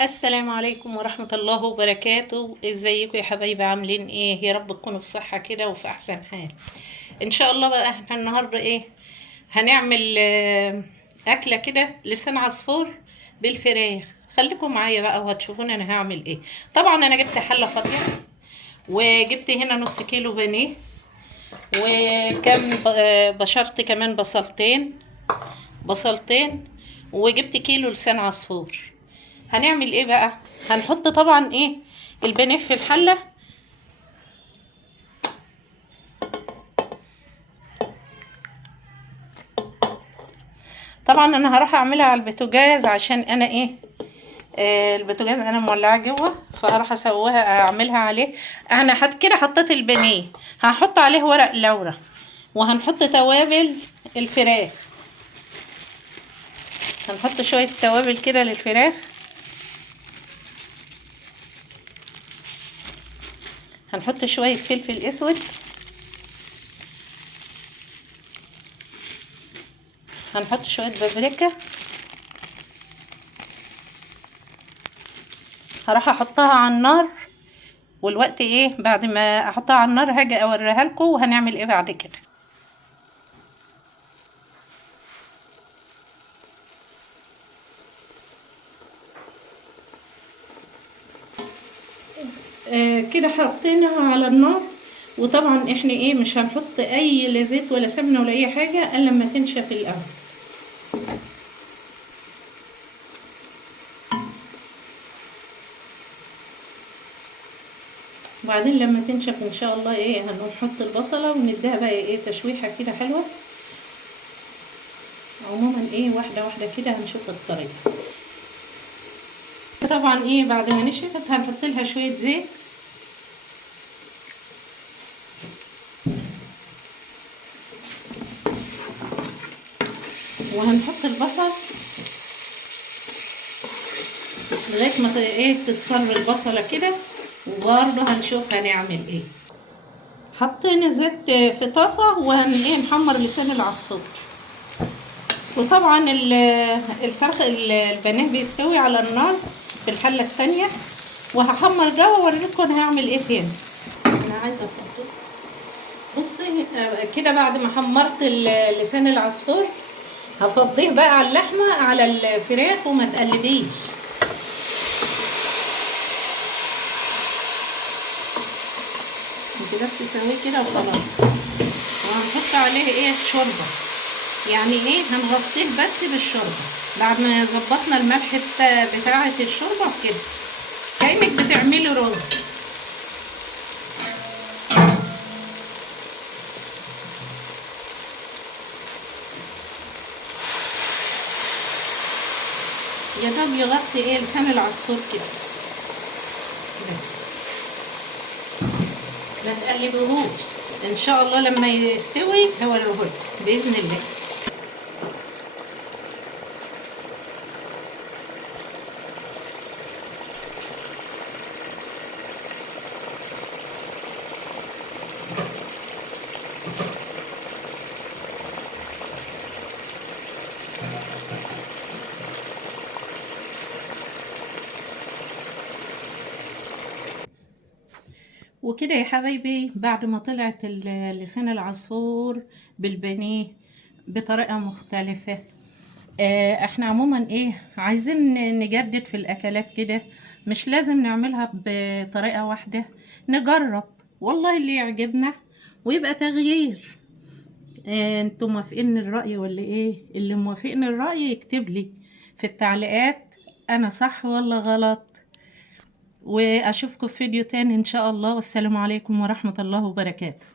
السلام عليكم ورحمة الله وبركاته. ازيكم يا حبايبي؟ عاملين ايه؟ يا رب تكونوا بصحة كده وفي احسن حال ان شاء الله. بقى احنا النهاردة ايه؟ هنعمل اكلة كده لسان عصفور بالفراخ. خليكم معايا بقى وهتشوفون انا هعمل ايه. طبعا انا جبت حلة فاضية، وجبت هنا نص كيلو بانيه، وكم بشرت كمان بصلتين، وجبت كيلو لسان عصفور. هنعمل ايه بقى؟ هنحط طبعا ايه البانيه في الحله. طبعا انا هروح اعملها على البوتاجاز عشان انا ايه، البوتاجاز انا مولعاه جوه، فهروح اسويها اعملها عليه. انا كده حطيت البانيه، هحط عليه ورق لورا، وهنحط توابل الفراخ. هنحط شويه توابل كده للفراخ. هنحط شويه فلفل اسود، هنحط شويه بابريكا. هروح احطها على النار، والوقت ايه بعد ما احطها على النار هاجي اوريها لكم وهنعمل ايه بعد كده. كده حطيناها على النار. وطبعا احنا ايه مش هنحط اي لا زيت ولا سمنه ولا اي حاجه الا لما تنشف الاول. وبعدين لما تنشف ان شاء الله ايه هنحط البصله ونديها بقى ايه تشويحه كده حلوه. عموما ايه واحده واحده كده هنشوف الطريقه. طبعا ايه بعد ما نشفت هنحط لها شويه زيت، وهنحط البصل لغايه ما ايه تصفر البصله كده. وبرضه هنشوف هنعمل ايه. حطينا زيت في طاسه ايه نحمر لسان العصفور. وطبعا الفرخ البانيه بيستوي على النار في الحله الثانيه، وهحمر ده واوريكم انا هعمل ايه تاني. انا عايزه افضل. بصي كده بعد ما حمرت لسان العصفور هفضيه بقى على اللحمه على الفراخ وما تقلبيش. انت بس تسويه كده وخلاص. وهنحط عليه ايه شوربه، يعني ايه هنغطيه بس بالشوربه بعد ما ظبطنا الملح بتاعه الشوربه كده كأنك بتعملي رز. يا دوب يغطي ايه لسان العصفور كده بس، ما تقلبيهوش. ان شاء الله لما يستوي هوريهولك باذن الله. وكده يا حبايبي بعد ما طلعت لسان العصفور بالبانيه بطريقة مختلفة. احنا عموما ايه عايزين نجدد في الاكلات كده، مش لازم نعملها بطريقة واحدة، نجرب والله اللي يعجبنا ويبقى تغيير. انتوا موافقين الرأي ولا ايه؟ اللي موافقين الرأي يكتب لي في التعليقات انا صح ولا غلط. واشوفكم في فيديو تاني ان شاء الله، والسلام عليكم ورحمة الله وبركاته.